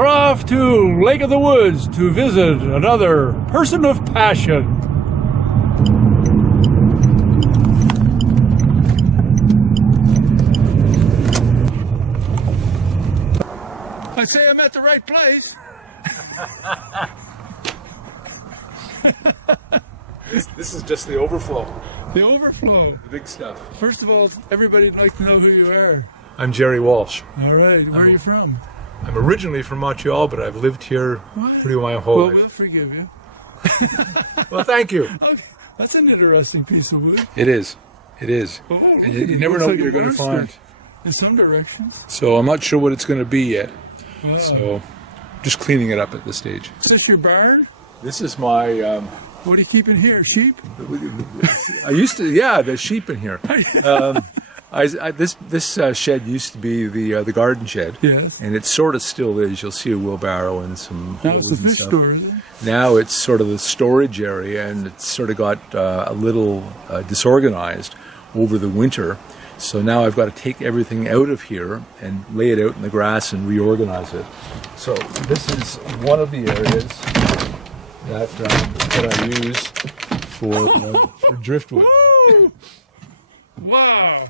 We're off to Lake of the Woods to visit another person of passion. I say I'm at the right place. This is just the overflow. The overflow. The big stuff. First of all, everybody'd like to know who you are. I'm Jerry Walsh. All right. Where are you from? I'm originally from Montreal, but I've lived here pretty much my whole life. We'll forgive you. Well, thank you. Okay. That's an interesting piece of wood. It is. It is. Oh, And you never know what you're going to find. In some directions. So I'm not sure what it's going to be yet. Wow. So just cleaning it up at this stage. Is this your barn? This is my... What do you keep in here? Sheep? I used to... Yeah, there's sheep in here. This shed used to be the garden shed. Yes. And it sort of still is. You'll see a wheelbarrow and some... Now it's the fish store, is it? Now it's sort of the storage area, and it's sort of got a little disorganized over the winter. So now I've got to take everything out of here and lay it out in the grass and reorganize it. So this is one of the areas that I use for driftwood. Wow.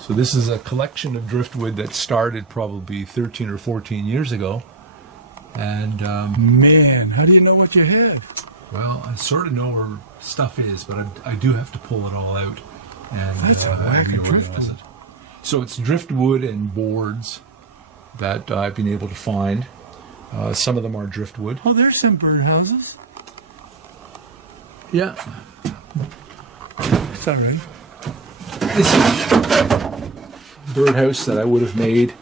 So this is a collection of driftwood that started probably 13 or 14 years ago. And man, how do you know what you had? well, I sort of know where stuff is, but I do have to pull it all out. And that's a whack of driftwood. So it's driftwood and boards that I've been able to find. Some of them are driftwood. Oh, there's some birdhouses. Yeah. It's all right. This is a birdhouse that I would have made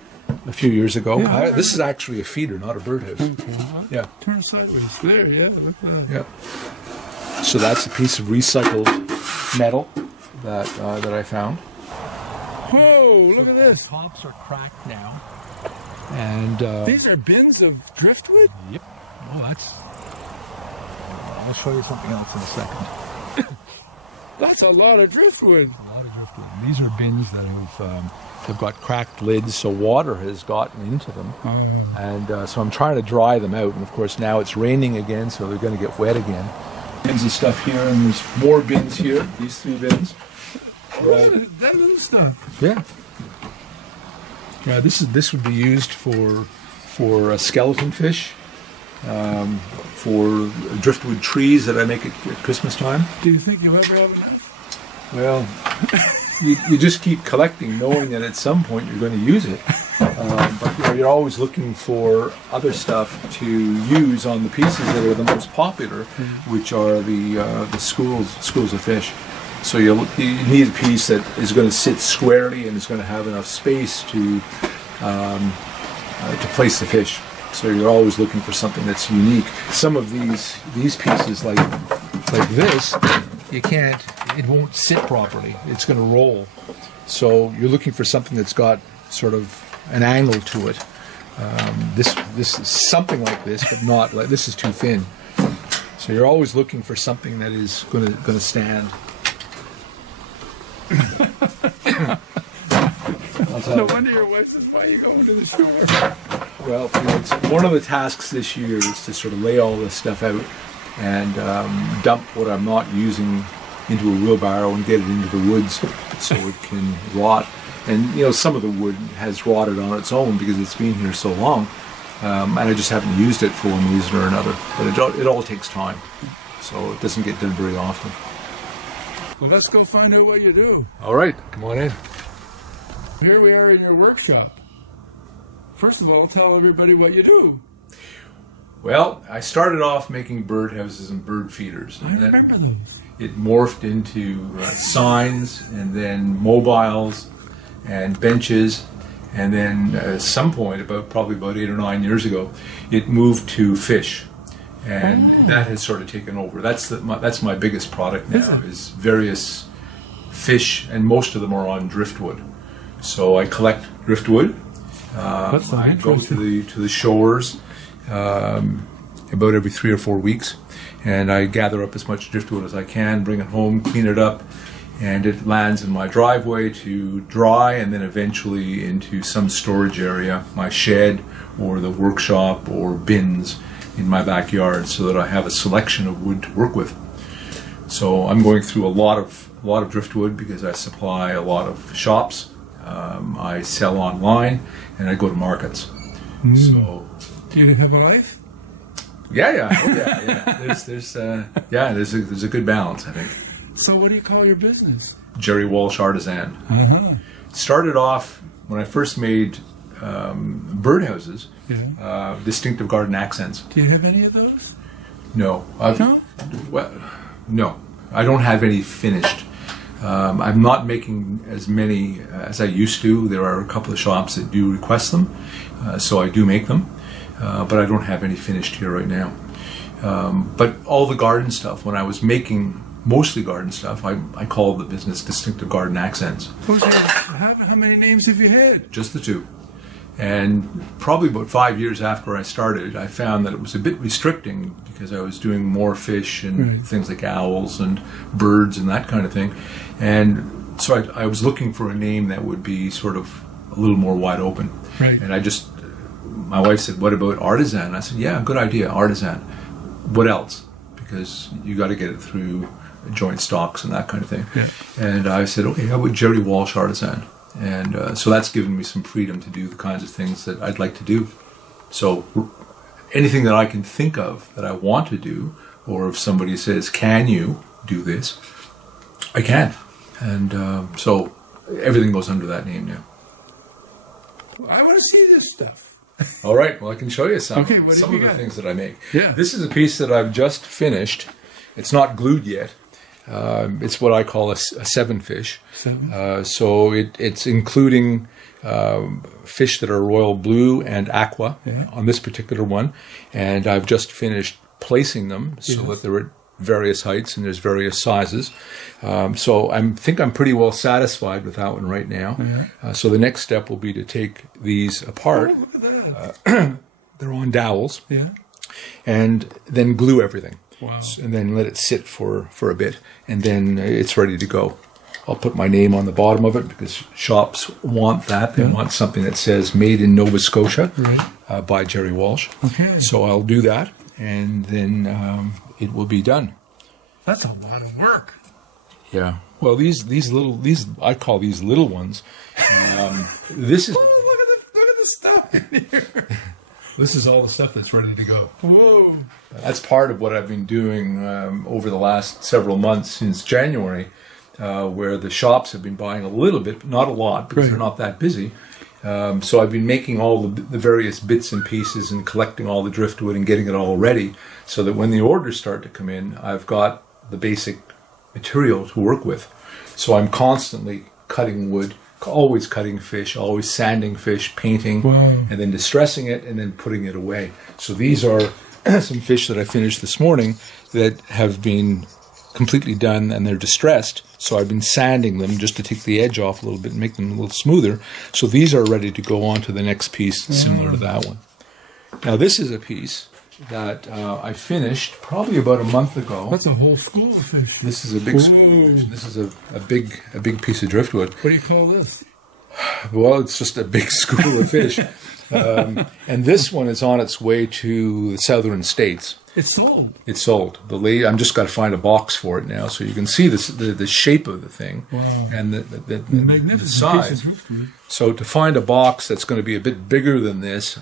a few years ago. Yeah. This is actually a feeder, not a birdhouse. Okay. Yeah. Turn sideways. There, yeah. Look at that. Yeah. So that's a piece of recycled metal that I found. Whoa, look at this. Tops are cracked now. And These are bins of driftwood? Yep. Oh, that's... I'll show you something else in a second. That's a lot of driftwood. A lot of driftwood. These are bins that have got cracked lids, so water has gotten into them. And so I'm trying to dry them out. And of course now it's raining again, so they're going to get wet again. Bins of stuff here, and there's more bins here. These 3 bins. That little stuff. Yeah. This would be used for skeleton fish, for driftwood trees that I make at Christmas time. Do you think you'll ever have enough? Well, you just keep collecting, knowing that at some point you're going to use it. But you're always looking for other stuff to use on the pieces that are the most popular, which are the schools of fish. So you need a piece that is going to sit squarely and is going to have enough space to place the fish. So you're always looking for something that's unique. Some of these pieces, like this, you can't. It won't sit properly. It's going to roll. So you're looking for something that's got sort of an angle to it. This is something like this, but not like this. Is too thin. So you're always looking for something that is going to stand. No wonder your wife says, why are you going to the shower? Well, it's one of the tasks this year is to sort of lay all this stuff out and dump what I'm not using into a wheelbarrow and get it into the woods so it can rot. And some of the wood has rotted on its own because it's been here so long, and I just haven't used it for one reason or another. But it all takes time, so it doesn't get done very often. Well, let's go find out what you do. All right, come on in. Here we are in your workshop. First of all, tell everybody what you do. Well, I started off making birdhouses and bird feeders. I remember those. It morphed into signs, and then mobiles, and benches, and then at some point, probably about 8 or 9 years ago, it moved to fish. And that has sort of taken over. That's my biggest product now, is various fish, and most of them are on driftwood. So I collect driftwood. I go to the shores about every 3 or 4 weeks, and I gather up as much driftwood as I can, bring it home, clean it up, and it lands in my driveway to dry, and then eventually into some storage area, my shed or the workshop or bins in my backyard, so that I have a selection of wood to work with. So I'm going through a lot of driftwood because I supply a lot of shops. I sell online and I go to markets. So, do you have a life? Yeah. Oh, yeah. There's a good balance, I think. So what do you call your business? Jerry Walsh Artisan. Started off when I first made birdhouses, distinctive garden accents. Do you have any of those? No. No? Well, no. I don't have any finished. I'm not making as many as I used to. There are a couple of shops that do request them, so I do make them, but I don't have any finished here right now. But all the garden stuff, when I was making mostly garden stuff, I called the business Distinctive Garden Accents. How many names have you had? Just the two. And probably about 5 years after I started, I found that it was a bit restricting because I was doing more fish and things like owls and birds and that kind of thing. And so I was looking for a name that would be sort of a little more wide open. Right. And my wife said, "What about Artisan?" I said, "Yeah, good idea, Artisan. What else?" Because you got to get it through joint stocks and that kind of thing. Yeah. And I said, "Okay, how about Jerry Walsh Artisan?" And so that's given me some freedom to do the kinds of things that I'd like to do. So anything that I can think of that I want to do, or if somebody says, "Can you do this?" I can. And so everything goes under that name now. I want to see this stuff. All right, well, I can show you some of the things that I make. Yeah. This is a piece that I've just finished. It's not glued yet. It's what I call a seven fish. So it's including fish that are royal blue and aqua on this particular one. And I've just finished placing them so that they're at various heights and there's various sizes. So I think I'm pretty well satisfied with that one right now. So the next step will be to take these apart. Oh, look at that. They're on dowels. Yeah. And then glue everything. Wow. And then let it sit for a bit, and then it's ready to go. I'll put my name on the bottom of it because shops want that. They want something that says "Made in Nova Scotia" by Jerry Walsh. Okay. So I'll do that, and then it will be done. That's a lot of work. Yeah. Well, these I call these little ones. This is. Oh, look at the stuff in here. This is all the stuff that's ready to go. Whoa. That's part of what I've been doing over the last several months since January, where the shops have been buying a little bit, but not a lot, because they're not that busy. So I've been making all the various bits and pieces and collecting all the driftwood and getting it all ready so that when the orders start to come in, I've got the basic material to work with. So I'm constantly cutting wood, always cutting fish, always sanding fish, painting, and then distressing it and then putting it away. So these are some fish that I finished this morning that have been completely done and they're distressed. So I've been sanding them just to take the edge off a little bit and make them a little smoother. So these are ready to go on to the next piece similar to that one. Now this is a piece that I finished probably about a month ago. That's a whole school of fish. This is a big school. This is a big piece of driftwood. What do you call this? Well, it's just a big school of fish. And this one is on its way to the southern states. It's sold. It's sold. I'm just got to find a box for it now, so you can see the shape of the thing and the magnificent size. piece of driftwood. So to find a box that's going to be a bit bigger than this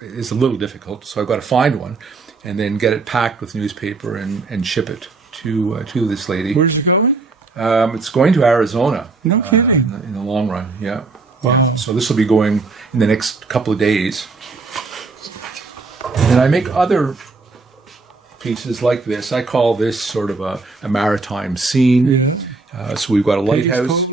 is a little difficult. So I've got to find one and then get it packed with newspaper and ship it to this lady. Where's it going? It's going to Arizona. No kidding. In the long run, yeah. Wow. So this will be going in the next couple of days. And I make other pieces like this. I call this sort of a maritime scene. Yeah. So we've got a lighthouse.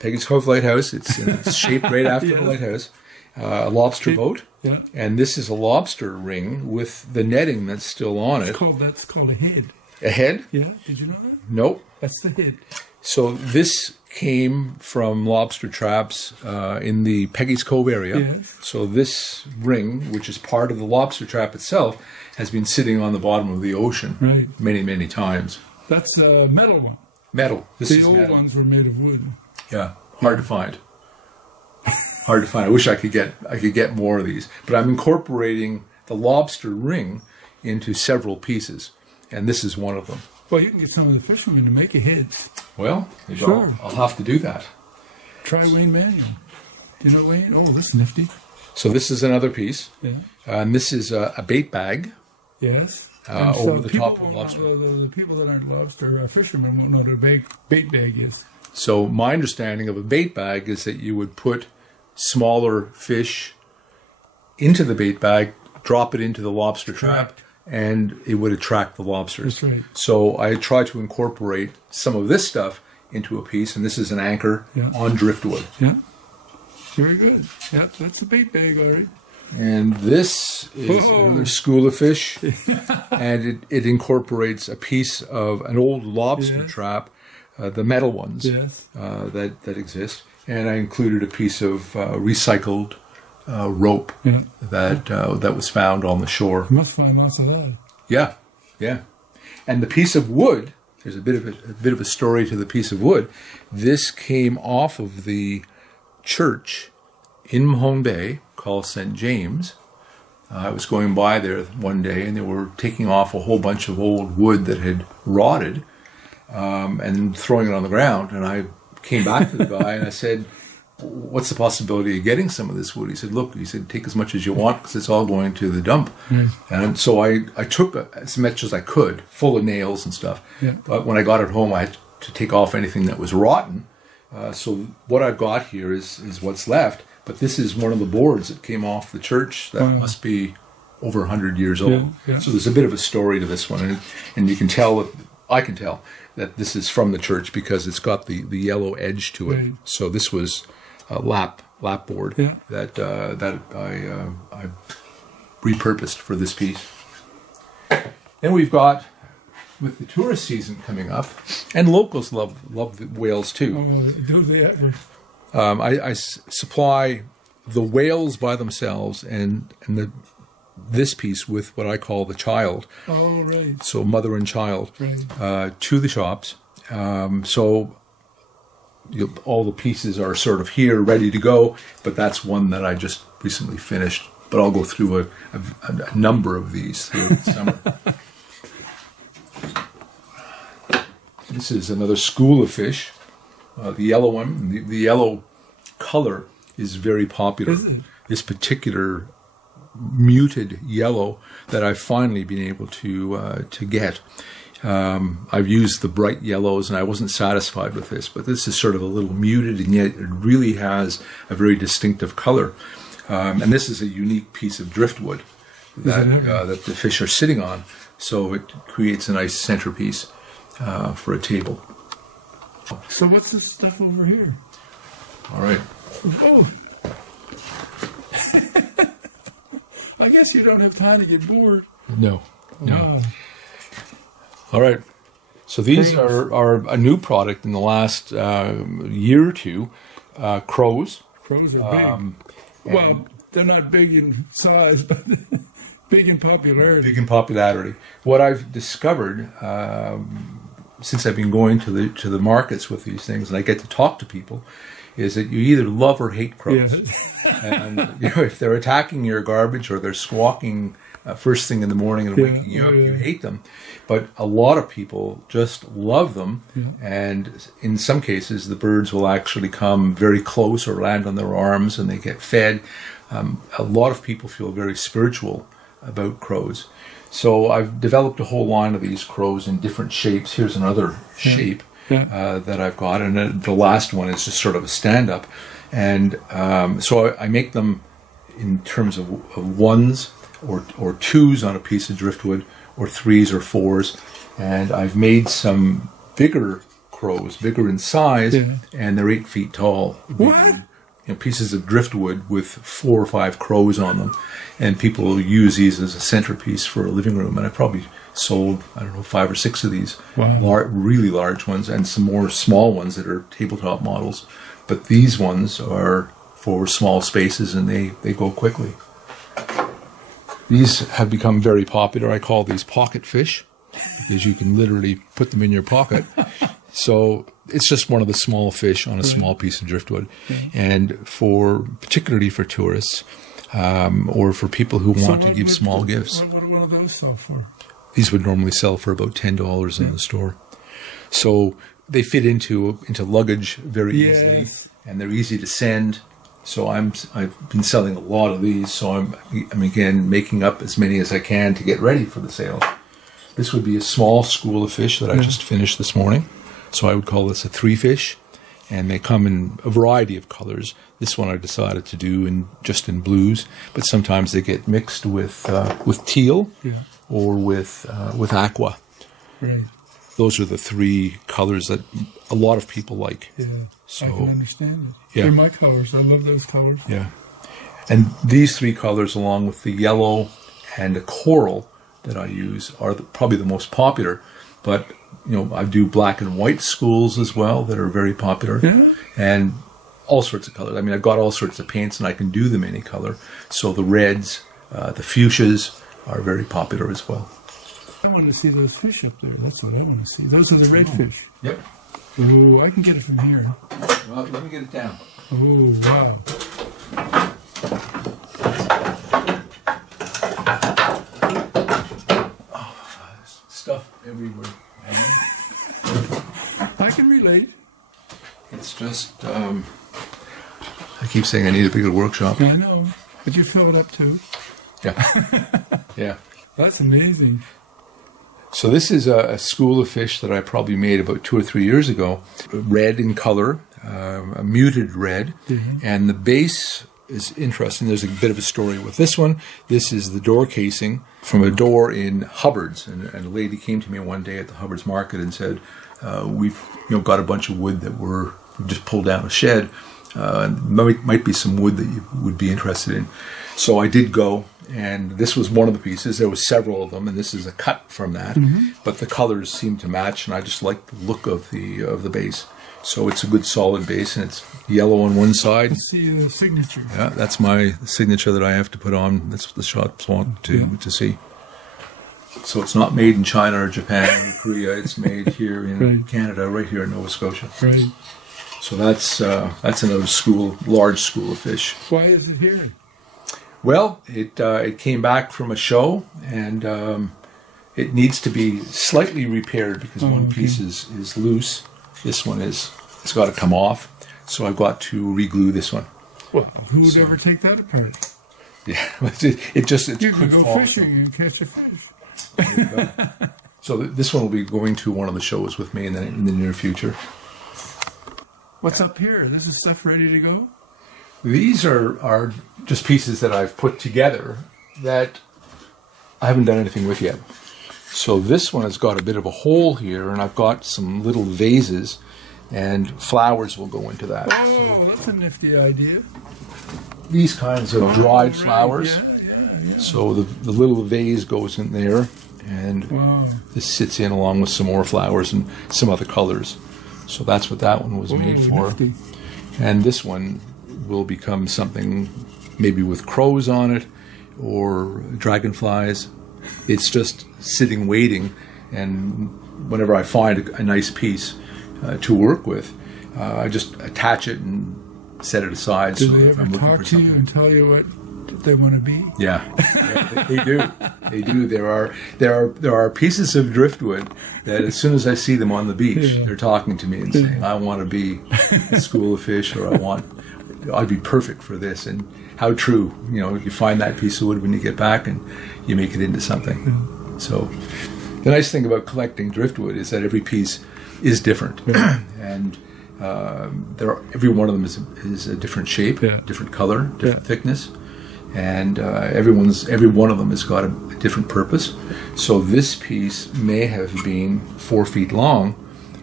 Peggy's Cove Lighthouse. It's shaped right after the lighthouse. A lobster boat. Yeah. And this is a lobster ring with the netting that's still on it. That's called a head. A head? Yeah. Did you know that? Nope. That's the head. So this came from lobster traps in the Peggy's Cove area. Yes. So this ring, which is part of the lobster trap itself, has been sitting on the bottom of the ocean many, many times. That's a metal one. Metal. This The is old metal. ones were made of wood. Yeah, hard to find. Hard to find. I wish I could get more of these. But I'm incorporating the lobster ring into several pieces, and this is one of them. Well, you can get some of the fishermen to make a hit. Well, maybe Sure. I'll have to do that. Try Wayne Manuel. Do you know Wayne? Oh, this is nifty. So this is another piece, Yeah. and this is a bait bag Yes. over the people top of won't lobster. know- the people that aren't lobster fishermen won't know what a bait bag is. So my understanding of a bait bag is that you would put smaller fish into the bait bag, drop it into the lobster trap, and it would attract the lobsters. That's right. So I try to incorporate some of this stuff into a piece, and this is an anchor Yeah. on driftwood. Yeah. Very good. Yeah, that's a bait bag, all right. And this is Whoa. another school of fish, and it incorporates a piece of an old lobster Yes. trap, the metal ones Yes. that exist, and I included a piece of recycled rope Yeah. that was found on the shore. You must find lots of that. Yeah, yeah. And the piece of wood, there's a bit of a story to the piece of wood. This came off of the church in Mahone Bay called St. James. I was going by there one day, and they were taking off a whole bunch of old wood that had rotted and throwing it on the ground. And I came back to the guy and I said, "What's the possibility of getting some of this wood?" He said, "Look," he said, "take as much as you want because it's all going to the dump." And so I took as much as I could, full of nails and stuff. Yeah. But when I got it home, I had to take off anything that was rotten. So what I've got here is what's left. But this is one of the boards that came off the church that Wow. must be over 100 years old. Yeah, yeah. So there's a bit of a story to this one. And you can tell, I can tell, that this is from the church because it's got the yellow edge to it. Right. So this was a lap board Yeah. that I repurposed for this piece. Then we've got, with the tourist season coming up, and locals love the whales too. Oh, do they ever? I supply the whales by themselves and this piece with what I call the child, Oh, right. so mother and child, Right. to the shops. So all the pieces are sort of here, ready to go, but that's one that I just recently finished. But I'll go through a number of these throughout the summer. This is another school of fish. The yellow one, the yellow color is very popular. Is it? This particular muted yellow that I've finally been able to get. I've used the bright yellows and I wasn't satisfied with this, but this is sort of a little muted and yet it really has a very distinctive color. And this is a unique piece of driftwood that the fish are sitting on, so it creates a nice centerpiece for a table. So what's this stuff over here? All right. Oh. I guess you don't have time to get bored. No. Wow. All right. So these Thanks. are a new product in the last year or two. Crows. Crows are big. Well, they're not big in size, but big in popularity. Big in popularity. What I've discovered since I've been going to the markets with these things, and I get to talk to people, is that you either love or hate crows. Yeah. And if they're attacking your garbage or they're squawking first thing in the morning and waking you up, you hate them. But a lot of people just love them, and in some cases the birds will actually come very close or land on their arms and they get fed. A lot of people feel very spiritual about crows. So I've developed a whole line of these crows in different shapes. Here's another shape that I've got, and the last one is just sort of a stand-up. And so I make them in terms of ones or twos on a piece of driftwood, or threes or fours. And I've made some bigger crows, bigger in size, and they're 8 feet tall. What? Pieces of driftwood with 4 or 5 crows on them, and people will use these as a centerpiece for a living room. And I probably sold, 5 or 6 of these. Wow. Really large ones, and some more small ones that are tabletop models. But these ones are for small spaces, and they go quickly. These have become very popular. I call these pocket fish, because you can literally put them in your pocket. So it's just one of the small fish on a small piece of driftwood. And particularly for tourists, or for people who want to give small gifts. What would one of those sell for? These would normally sell for about $10 in the store. So they fit into luggage very easily, and they're easy to send. So I've been selling a lot of these, so I'm again making up as many as I can to get ready for the sale. This would be a small school of fish that I just finished this morning. So I would call this a 3-fish, and they come in a variety of colors. This one I decided to do just in blues, but sometimes they get mixed with teal or with aqua. Right. Those are the 3 colors that a lot of people like. Yeah, so, I can understand it. Yeah. They're my colors. I love those colors. Yeah. And these 3 colors, along with the yellow and the coral that I use, are probably the most popular. But, I do black and white schools as well that are very popular. Yeah. And all sorts of colors. I mean, I've got all sorts of paints, and I can do them any color. So the reds, the fuchsias are very popular as well. I want to see those fish up there. That's what I want to see. Those are the redfish. Yep. Oh, I can get it from here. Well, let me get it down. Oh, wow. Stuff everywhere. I can relate. It's just, I keep saying I need a bigger workshop. I know. But you fill it up too. Yeah. Yeah. That's amazing. So this is a school of fish that I probably made about 2 or 3 years ago. Red in color, a muted red. And the base is interesting. There's a bit of a story with this one. This is the door casing from a door in Hubbard's. And a lady came to me one day at the Hubbard's market and said, we've got a bunch of wood that we just pulled down a shed. Might be some wood that you would be interested in. So I did go, and this was one of the pieces. There was several of them, and this is a cut from that. But the colors seem to match, and I just like the look of the base. So it's a good solid base, and it's yellow on one side. Let's see the signature. Yeah, that's my signature that I have to put on. That's what the shops want to see. So it's not made in China or Japan or Korea. It's made here in Canada, right here in Nova Scotia. Right. So that's another large school of fish. Why is it here? Well, it came back from a show, and it needs to be slightly repaired because one piece is loose. This one it's got to come off. So I've got to re-glue this one. Well, who would ever take that apart? Yeah, it you can go fishing and catch a fish. There you go. So this one will be going to one of the shows with me in the near future. What's up here? This is stuff ready to go? These are just pieces that I've put together that I haven't done anything with yet. So this one has got a bit of a hole here, and I've got some little vases, and flowers will go into that. Oh, that's a nifty idea. These kinds of dried flowers. Yeah. So the little vase goes in there, and this sits in along with some more flowers and some other colors. So that's what that one was made for. Nifty. And this one will become something maybe with crows on it or dragonflies. It's just sitting waiting, and whenever I find a nice piece to work with, I just attach it and set it aside. Do they ever talk to you and tell you what they want to be? Yeah, they do. They do. There are pieces of driftwood that as soon as I see them on the beach, they're talking to me and saying, "I want to be a school of fish," or I'd be perfect for this. And how true, you find that piece of wood when you get back and you make it into something. Yeah. So the nice thing about collecting driftwood is that every piece is different. Yeah. And every one of them is a different shape, different color, different thickness. And every one of them has got a different purpose. So this piece may have been 4 feet long,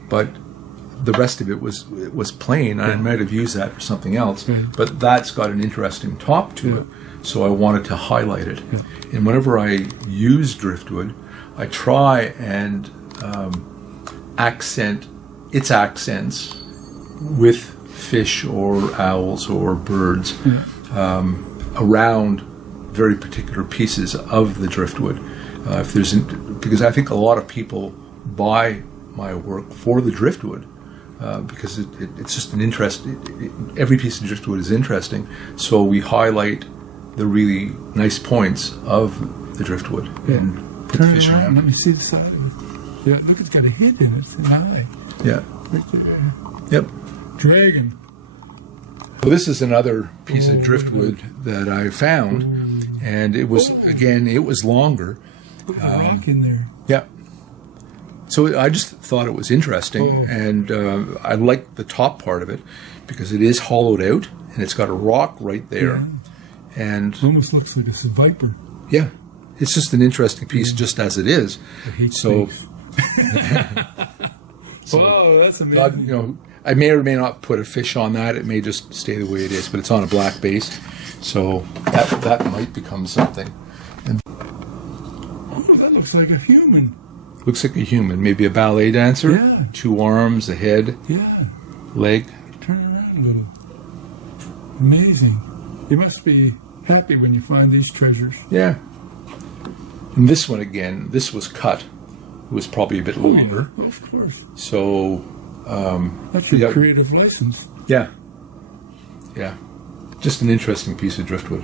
but the rest of it was plain. I might have used that for something else, but that's got an interesting top to it. So I wanted to highlight it. Yeah. And whenever I use driftwood, I try and accent its accents with fish or owls or birds around very particular pieces of the driftwood. Because I think a lot of people buy my work for the driftwood because it's just an interest. Every piece of driftwood is interesting, so we highlight the really nice points of the driftwood and put Turn the fish it around. around. Let me see the side of it. Yeah, look, it's got a hint in it. It's high. Yeah. Right there. Yep. Dragon. Well, this is another piece of driftwood that I found, and it was it was longer. Put the rock in there. Yeah. So I just thought it was interesting, and I like the top part of it because it is hollowed out, and it's got a rock right there, and It almost looks like it's a viper. yeah, it's just an interesting piece, just as it is. I hate So, oh, that's amazing. God, you know, I may or may not put a fish on that. It may just stay the way it is, but it's on a black base, so that might become something. Oh, that looks like a human. Looks like a human, maybe a ballet dancer. Yeah. 2 arms, a head, Yeah. leg. Turn around a little. Amazing. You must be happy when you find these treasures. Yeah. And this one again, this was cut. It was probably a bit longer. Oh, of course. So, That's your Yeah. creative license. yeah. Yeah. Just an interesting piece of driftwood.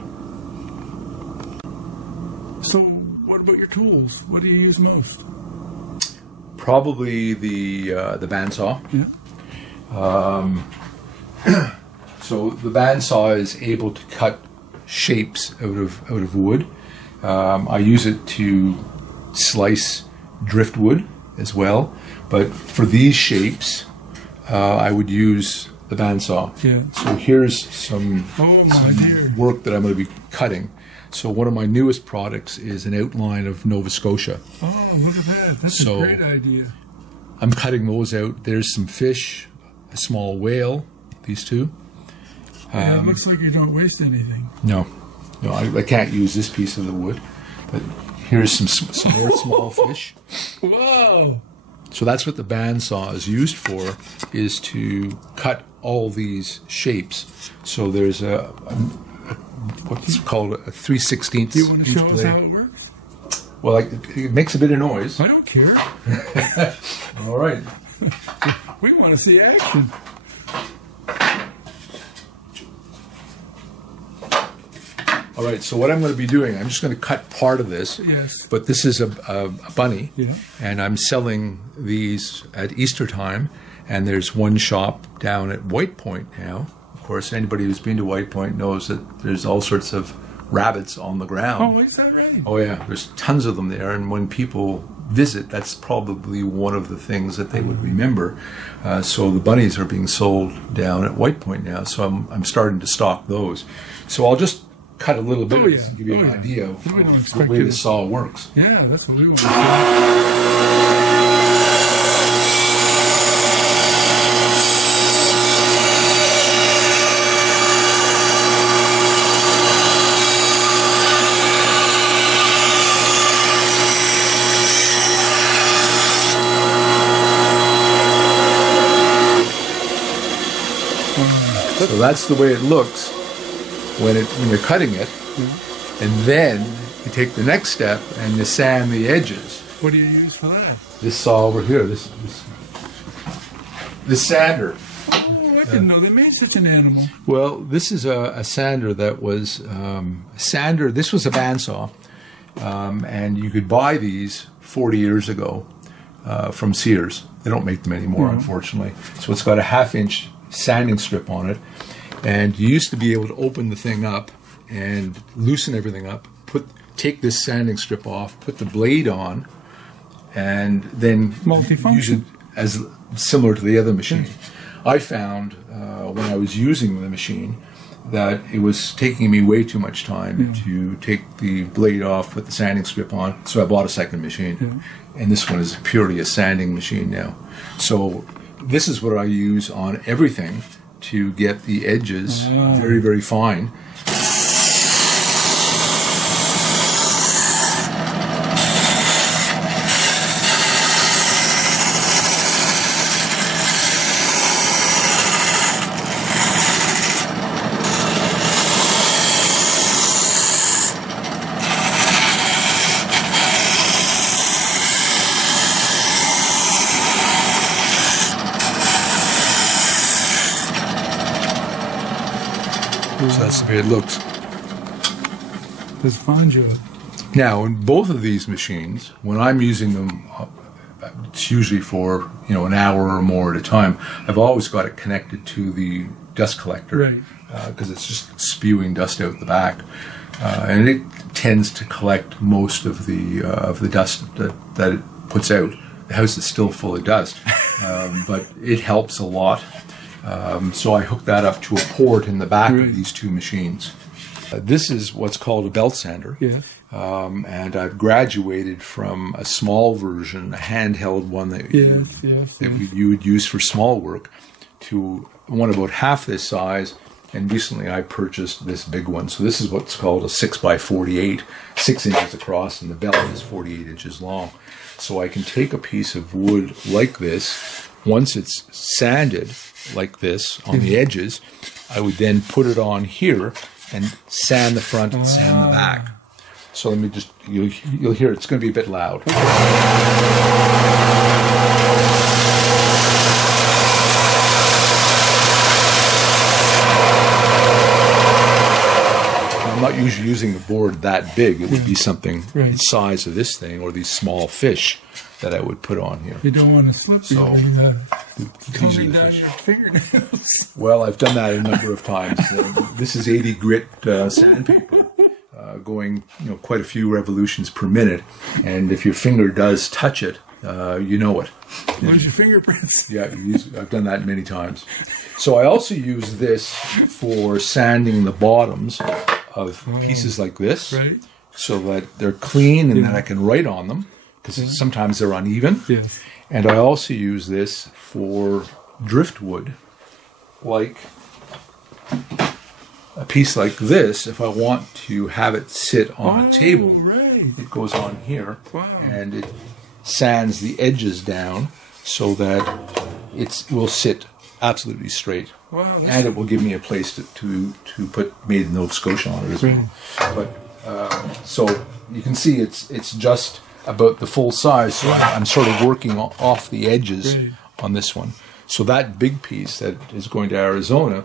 So, what about your tools? What do you use most? Probably the bandsaw. Yeah. So the bandsaw is able to cut shapes out of wood. I use it to slice driftwood as well, but for these shapes, I would use the bandsaw. Yeah. So here's some Oh, my dear. work that I'm going to be cutting. So one of my newest products is an outline of Nova Scotia. Oh, look at that. That's So- a great idea. I'm cutting those out. There's some fish, a small whale, these two. Yeah, it looks like you don't waste anything. No, I can't use this piece of the wood, but here's some more small fish. Wow. So that's what the bandsaw is used for, is to cut all these shapes. So there's a what's called a 3/16. Do you want to show us how it works? Well, it makes a bit of noise. I don't care. All right. We want to see action. All right, so what I'm going to be doing, I'm just going to cut part of this. Yes. But this is a bunny, Yeah. and I'm selling these at Easter time, and there's one shop down at White Point now. Of course, anybody who's been to White Point knows that there's all sorts of rabbits on the ground. Oh, is that right? Oh, yeah, there's tons of them there, and when people visit, that's probably one of the things that they would remember. So the bunnies are being sold down at White Point now, so I'm starting to stock those. So I'll just cut a little bit Oh, of this yeah. to give you Oh, an yeah. idea of We don't the expect way you the to- saw works. Yeah, that's what we want to see. So that's the way it looks when you're cutting it, and then you take the next step and you sand the edges. What do you use for that? This saw over here, this sander. Oh, I didn't know they made such an animal. Well, this is a sander that was sander. This was a bandsaw, and you could buy these 40 years ago from Sears. They don't make them anymore, unfortunately. So it's got a 1/2-inch sanding strip on it, and you used to be able to open the thing up and loosen everything up. Take this sanding strip off, put the blade on, and then Multifunction. use it as similar to the other machine. I found when I was using the machine that it was taking me way too much time to take the blade off, put the sanding strip on, so I bought a second machine. And this one is purely a sanding machine now. So this is what I use on everything to get the edges very, very fine. So that's the way it looks. That's a fine job. Now, in both of these machines, when I'm using them, it's usually for an hour or more at a time. I've always got it connected to the dust collector, Right. Because it's just spewing dust out the back, and it tends to collect most of the dust that it puts out. The house is still full of dust, but it helps a lot. So I hook that up to a port in the back of these two machines. This is what's called a belt sander. Yes. And I've graduated from a small version, a handheld one that you would use for small work, to one about half this size. And recently I purchased this big one. So this is what's called a 6x48, 6 inches across, and the belt is 48 inches long. So I can take a piece of wood like this. Once it's sanded like this on the edges, I would then put it on here and sand the front and sand the back. So let me just, you'll hear it's going to be a bit loud. I'm not usually using the board that big. It would be something the size of this thing, or these small fish that I would put on here. You don't want to slip. So, coming down your fingernails. Well, I've done that a number of times. This is 80 grit sandpaper, going quite a few revolutions per minute, and if your finger does touch it, you know it. Where's your fingerprints? Yeah, I've done that many times. So I also use this for sanding the bottoms of pieces like this, so that they're clean and that I can write on them, because sometimes they're uneven. Yes. And I also use this for driftwood, like a piece like this. If I want to have it sit on a table, it goes on here, and it sands the edges down so that it will sit absolutely straight. Wow, and it will give me a place to put Made in Nova Scotia on it as well. But so you can see it's just about the full size, so I'm sort of working off the edges on this one. So that big piece that is going to Arizona,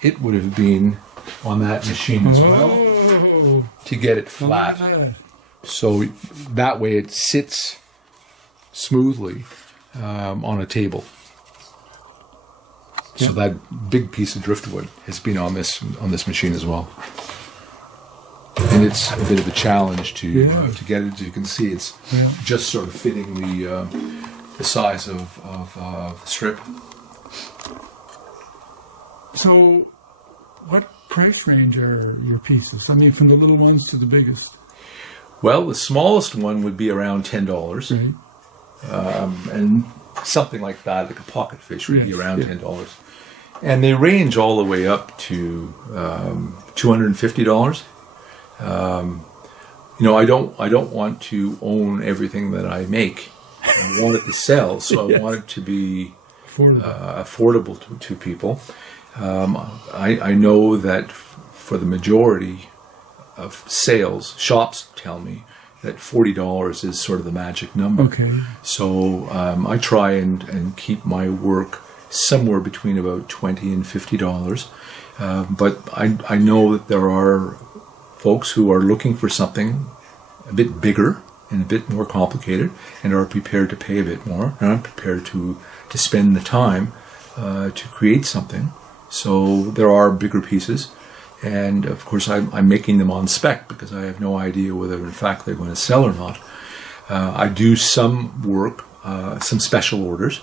it would have been on that machine as well to get it flat. So that way it sits smoothly on a table. So that big piece of driftwood has been on this machine as well. And it's a bit of a challenge to get it. As you can see, it's just sort of fitting the size of the strip. So, what price range are your pieces? I mean, from the little ones to the biggest. Well, the smallest one would be around $10, and something like that, like a pocket fish, would be around $10. And they range all the way up to $250. I don't want to own everything that I make. I want it to sell, so I want it to be affordable to people. I know that for the majority of sales, shops tell me that $40 is sort of the magic number. Okay. So I try and keep my work somewhere between about $20 and $50. But I know that there are folks who are looking for something a bit bigger and a bit more complicated, and are prepared to pay a bit more, and I'm prepared to spend the time to create something. So there are bigger pieces, and of course I'm making them on spec because I have no idea whether in fact they're going to sell or not. I do some work, some special orders,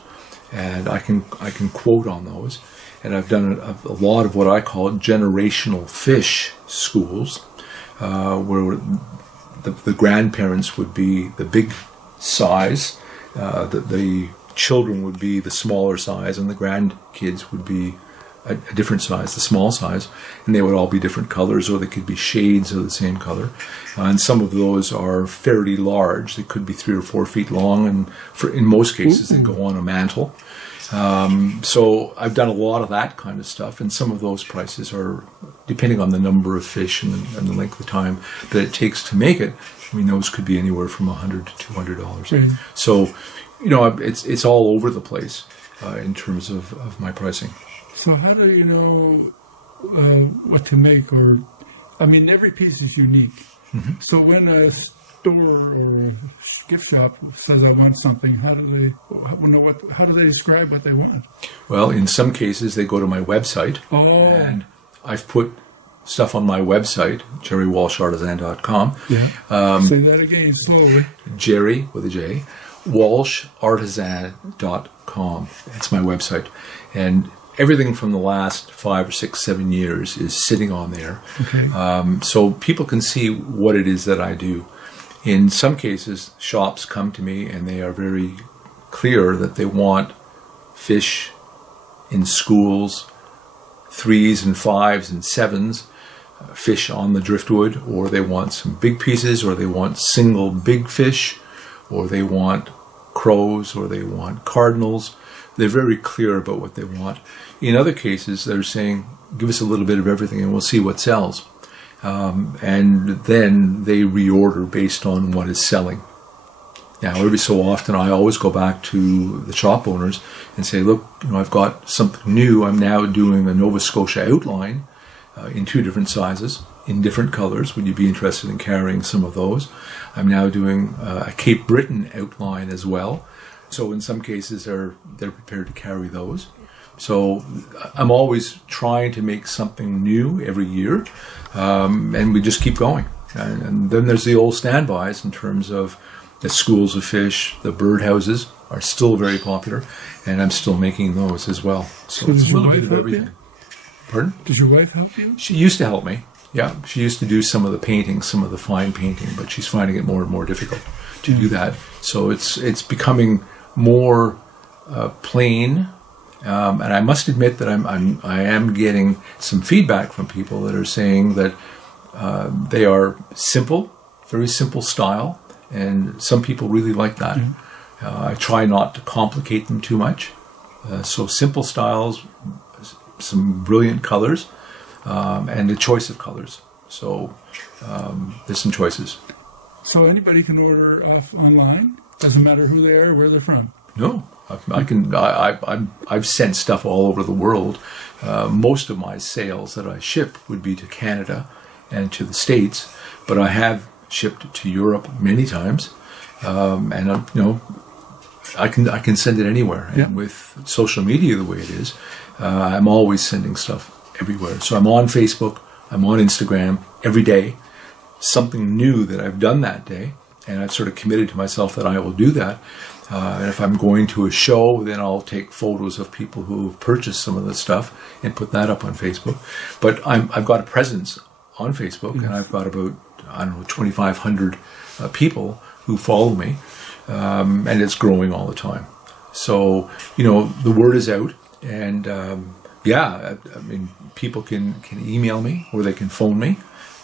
and I can quote on those. And I've done a lot of what I call generational fish schools, where the grandparents would be the big size, the children would be the smaller size, and the grandkids would be a different size, the small size, and they would all be different colors, or they could be shades of the same color. And some of those are fairly large. They could be 3 or 4 feet long, and in most cases they go on a mantle. So I've done a lot of that kind of stuff, and some of those prices are, depending on the number of fish and the length of time that it takes to make it, I mean, those could be anywhere from $100 to $200. So, it's all over the place in terms of my pricing. So how do you know what to make, or I mean, every piece is unique. Mm-hmm. So when a store or a gift shop says I want something, how do they describe what they want? Well, in some cases, they go to my website, and I've put stuff on my website, jerrywalshartisan.com. Yeah. Say that again slowly. Jerry with a J, walshartisan.com. That's my website, and everything from the last 5 or 6, 7 years is sitting on there. Okay. So people can see what it is that I do. In some cases, shops come to me and they are very clear that they want fish in schools, 3s and 5s and 7s, fish on the driftwood, or they want some big pieces, or they want single big fish, or they want crows, or they want cardinals. They're very clear about what they want. In other cases, they're saying, give us a little bit of everything and we'll see what sells. And then they reorder based on what is selling. Now, every so often, I always go back to the shop owners and say, look, I've got something new. I'm now doing a Nova Scotia outline in 2 different sizes, in different colors. Would you be interested in carrying some of those? I'm now doing a Cape Breton outline as well. So in some cases, they're prepared to carry those. So I'm always trying to make something new every year, and we just keep going. And then there's the old standbys in terms of the schools of fish. The birdhouses are still very popular, and I'm still making those as well. So it's a little bit of everything. Pardon? Does your wife help you? She used to help me. Yeah, she used to do some of the painting, some of the fine painting, but she's finding it more and more difficult to do that. So it's becoming more plain. And I must admit that I am getting some feedback from people that are saying that they are simple, very simple style, and some people really like that. I try not to complicate them too much. So simple styles, some brilliant colors, and a choice of colors. So there's some choices. So anybody can order off online? Doesn't matter who they are, where they're from? No. I've sent stuff all over the world. Most of my sales that I ship would be to Canada and to the States, but I have shipped to Europe many times, and I can send it anywhere. Yeah. And with social media the way it is, I'm always sending stuff everywhere. So I'm on Facebook, I'm on Instagram every day. Something new that I've done that day, and I've sort of committed to myself that I will do that. And if I'm going to a show, then I'll take photos of people who have purchased some of the stuff and put that up on Facebook. But I've got a presence on Facebook, and I've got about, 2,500 people who follow me, and it's growing all the time. So, the word is out, and people can email me, or they can phone me,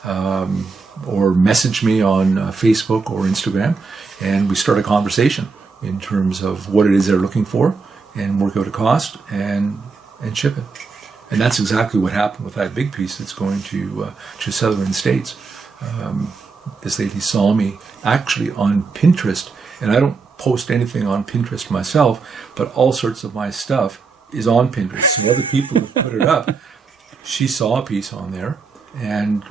or message me on Facebook or Instagram, and we start a conversation in terms of what it is they're looking for, and work out a cost and ship it. And that's exactly what happened with that big piece that's going to Southern States. This lady saw me actually on Pinterest, and I don't post anything on Pinterest myself, but all sorts of my stuff is on Pinterest. So other people have put it up. She saw a piece on there and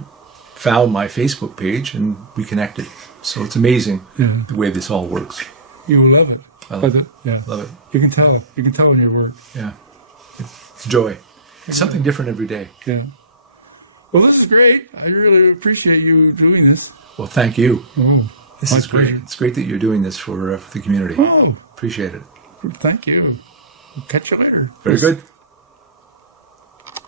found my Facebook page, and we connected. So it's amazing the way this all works. You'll love it. I love it. Yeah. Love it. You can tell. You can tell in your work. Yeah. It's joy. It's something different every day. Yeah. Well, this is great. I really appreciate you doing this. Well, thank you. Oh, this is great. Pleasure. It's great that you're doing this for the community. Oh, Appreciate it. thank you. We'll catch you later. Very good.